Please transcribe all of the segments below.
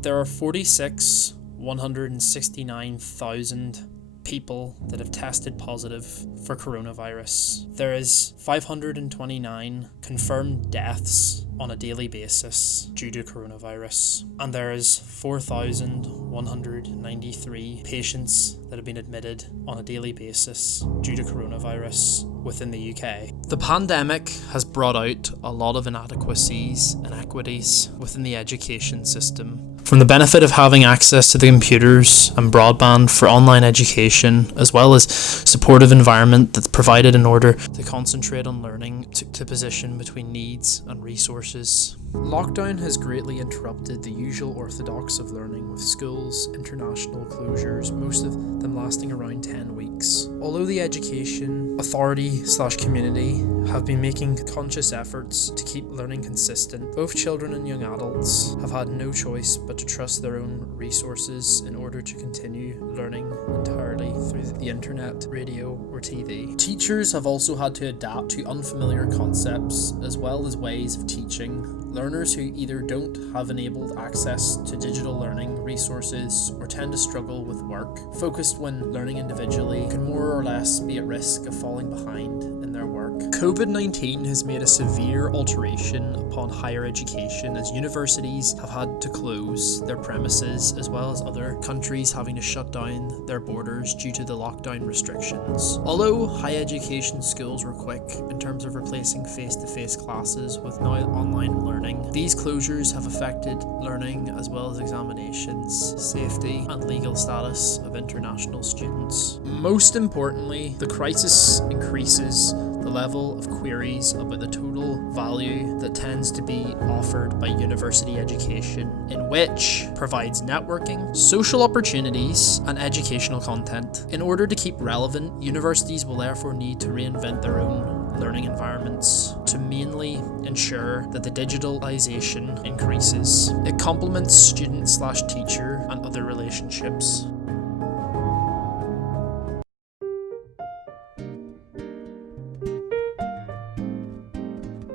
There are 169,000 people that have tested positive for coronavirus. There is 529 confirmed deaths on a daily basis due to coronavirus, and there is 4,193 patients that have been admitted on a daily basis due to coronavirus within the UK. The pandemic has brought out a lot of inadequacies and inequities within the education system. From the benefit of having access to the computers and broadband for online education, as well as supportive environment that's provided in order to concentrate on learning to position between needs and resources. Lockdown has greatly interrupted the usual orthodox of learning, with schools, international closures, most of them lasting around 10 weeks. Although the education authority/community have been making conscious efforts to keep learning consistent, both children and young adults have had no choice but to trust their own resources in order to continue learning entirely through the internet, radio, or TV. Teachers have also had to adapt to unfamiliar concepts as well as ways of teaching. Learners who either don't have enabled access to digital learning resources or tend to struggle with work focused when learning individually can more or less be at risk of falling behind in their work. Covid-19 has made a severe alteration upon higher education, as universities have had to close their premises, as well as other countries having to shut down their borders due to the lockdown restrictions. Although higher education schools were quick in terms of replacing face-to-face classes with now online learning, these closures have affected learning as well as examinations, safety and legal status of international students. Most importantly, the crisis increases the level of queries about the total value that tends to be offered by university education, in which provides networking, social opportunities, and educational content. In order to keep relevant, universities will therefore need to reinvent their own learning environments to mainly ensure that the digitalization increases. It complements student/teacher and other relationships.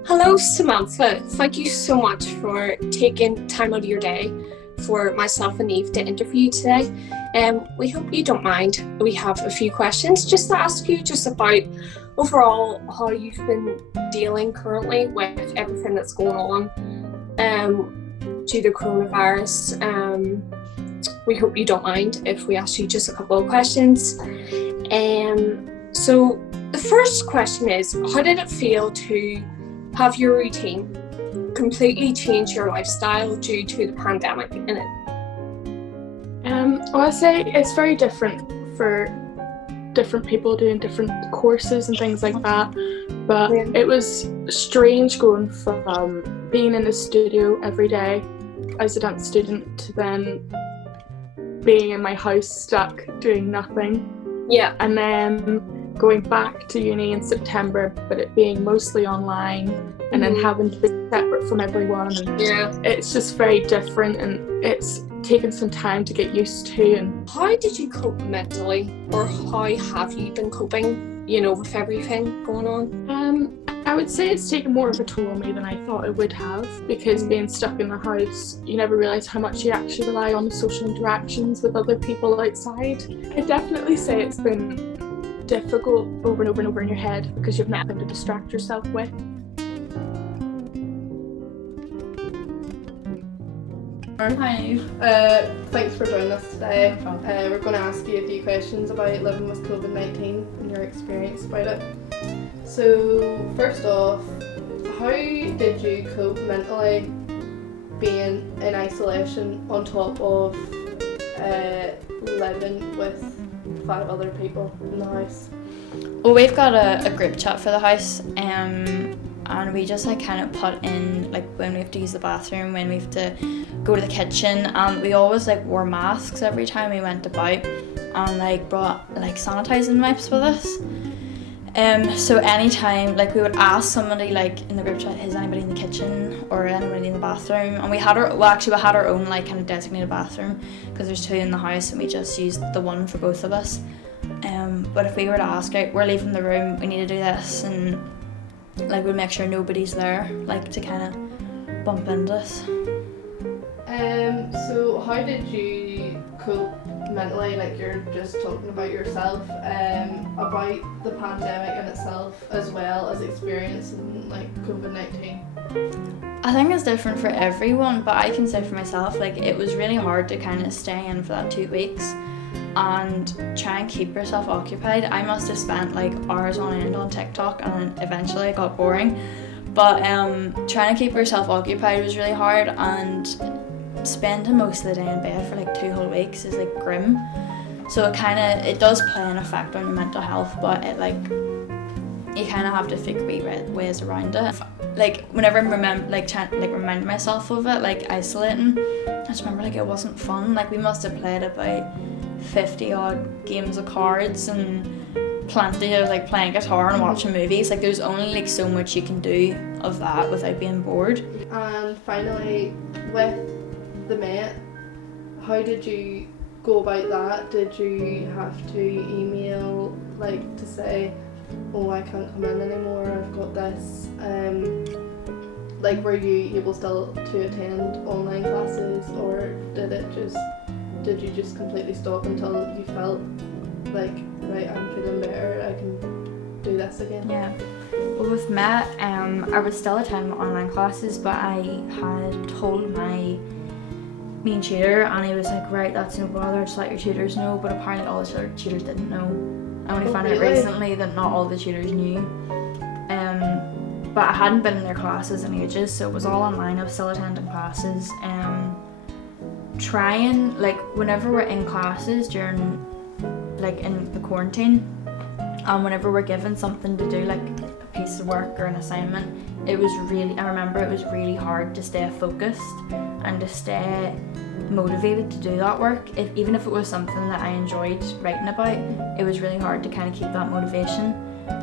Hello, Samantha. Thank you so much for taking time out of your day for myself and Eve to interview today. We hope you don't mind. We have a few questions just to ask you just about overall how you've been dealing currently with everything that's going on due to coronavirus. We hope you don't mind if we ask you just a couple of questions. So the first question is, how did it feel to have your routine completely change your lifestyle due to the pandemic in it? I'd say it's very different for different people doing different courses and things like that, but it was strange going from being in the studio every day as a dance student to then being in my house stuck doing nothing. Yeah. And then going back to uni in September, but it being mostly online, and then having to be separate from everyone. And it's just very different, and it's taken some time to get used to. And how did you cope mentally, or how have you been coping, with everything going on? I would say it's taken more of a toll on me than I thought it would have, because being stuck in the house, you never realise how much you actually rely on the social interactions with other people outside. I'd definitely say it's been difficult over and over and over in your head because you have nothing to distract yourself with. Hi Eve, thanks for joining us today. We're going to ask you a few questions about living with Covid-19 and your experience about it. So first off, how did you cope mentally being in isolation on top of living with 5 other people in the house? Well, we've got a group chat for the house, and we just kind of put in when we have to use the bathroom, when we have to go to the kitchen, and we always wore masks every time we went about, and brought sanitizing wipes with us. So anytime we would ask somebody in the group chat, is anybody in the kitchen or anybody in the bathroom? And we had our own kind of designated bathroom, because there's 2 in the house and we just used the one for both of us. But if we were to ask, we're leaving the room, we need to do this, and we'd make sure nobody's there to kind of bump into us. So how did you cope mentally, like you're just talking about yourself, about the pandemic in itself as well as experiencing like COVID-19? I think it's different for everyone, but I can say for myself, like it was really hard to kind of stay in for that 2 weeks and try and keep yourself occupied. I must have spent like hours on end on TikTok, and eventually it got boring. But trying to keep yourself occupied was really hard, and spending most of the day in bed for like 2 whole weeks is like grim. So it does play an effect on your mental health, but it like you kind of have to figure ways around it. Like whenever I remind myself of it, like isolating, I just remember like it wasn't fun. Like we must have played about 50 odd games of cards and plenty of like playing guitar and watching movies. Like there's only like so much you can do of that without being bored. And finally, with the Met, how did you go about that? Did you have to email like to say, oh, I can't come in anymore, I've got this? Like were you able still to attend online classes, or did you just completely stop until you felt like, right, I'm feeling better, I can do this again? Yeah. Well, with MET, I was still attending online classes, but I had told my main tutor, and he was like, right, that's no bother, just let your tutors know. But apparently all the other tutors didn't know. I only found out recently that not all the tutors knew. But I hadn't been in their classes in ages, so it was all online. I was still attending classes. Trying, like, whenever we're in classes during, like, in the quarantine, and whenever we're given something to do, like a piece of work or an assignment, I remember it was really hard to stay focused and to stay motivated to do that work. Even if it was something that I enjoyed writing about, it was really hard to kind of keep that motivation,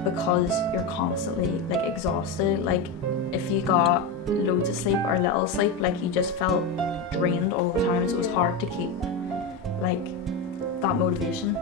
because you're constantly like exhausted. Like if you got loads of sleep or little sleep, like you just felt drained all the time, so it was hard to keep like that motivation.